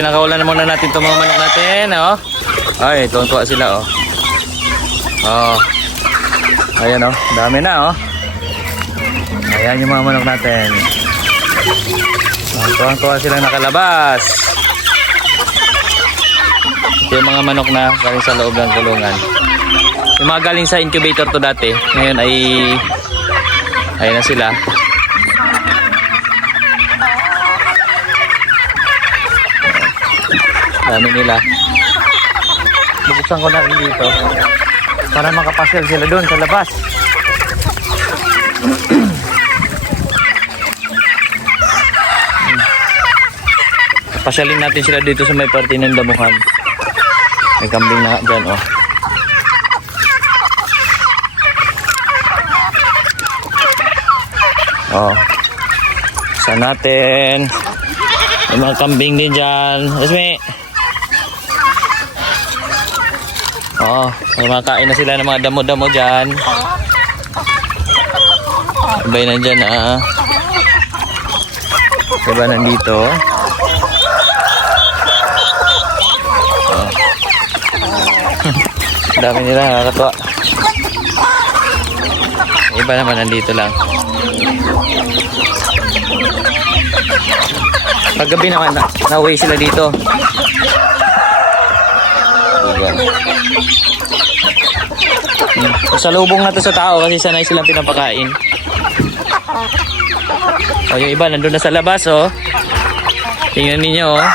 Pinakawalan na muna natin itong mga manok natin, oh. Ay, tuwan-tuwa sila, oh. Oh. Ayan, oh. Dami na, oh. Ayan yung mga manok natin. Oh, tuwang-tuwa sila nakalabas. Ito yung mga manok na galing sa loob ng kulungan. Yung mga galing sa incubator to dati, ngayon ay ayun na sila. Dami nila. Bubuksan ko na rin dito para makapasyal sila doon sa labas. Pasyalin natin sila dito sa may parte ng damuhan. May kambing na dyan, oh. Oh. Sa natin. May mga kambing din dyan. Esme. Oh, may mga kain na sila ng mga damo-damo dyan. Sabay na dyan, ah. Diba nandito? Oh. Dami nila, nakakatuwa. Iba naman nandito lang. Paggabi naman, na, na-uwi sila dito. Diba? Hmm. Salubong na to sa tao kasi sanay silang pinapakain. O yung iba nandun na sa labas oh. Tingnan ninyo oh.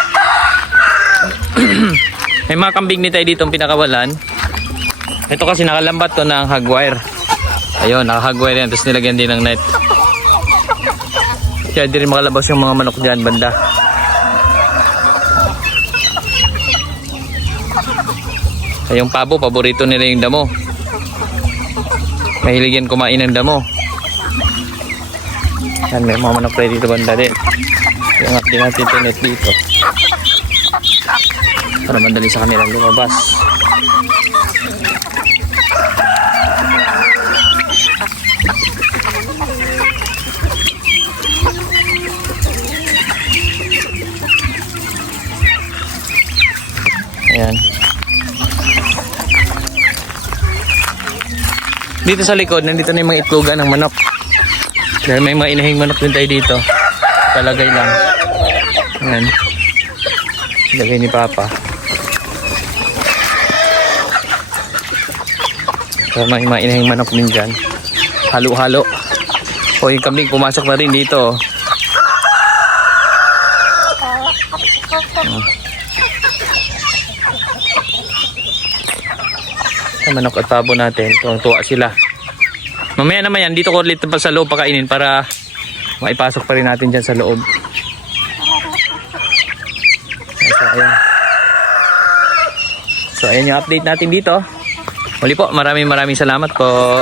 May mga kambing ni tayo dito pinakawalan. Ito kasi nakalambat to ng hagwire. Ayun, naka-hagwire yan. Tapos nilagyan din ng net. Kaya di rin makalabas yung mga manok dyan banda. Ay, yung pabo, paborito nila yung damo. Mahilig yan kumain ng damo. Yan, may mga manok tayo dito banda din. Yung din natin ito net dito. Para madali sa kanilang lumabas. Ayan. Dito sa likod, nandito na yung mga itlogan ng manok. Dahil may mga inahing manok din tayo dito. Talagay lang. Ayan. Lagay ni Papa. Pero may mga inahing manok din dyan. Halo-halo. O yung kambing pumasok na rin dito. Ay, manok at pabo natin. Tuwang-tuwa sila. Mamaya naman yan, dito ko ulit pa sa loob pakainin para maipasok pa rin natin dyan sa loob. So, ayan. So, ayan yung update natin dito. Muli po, maraming maraming salamat po.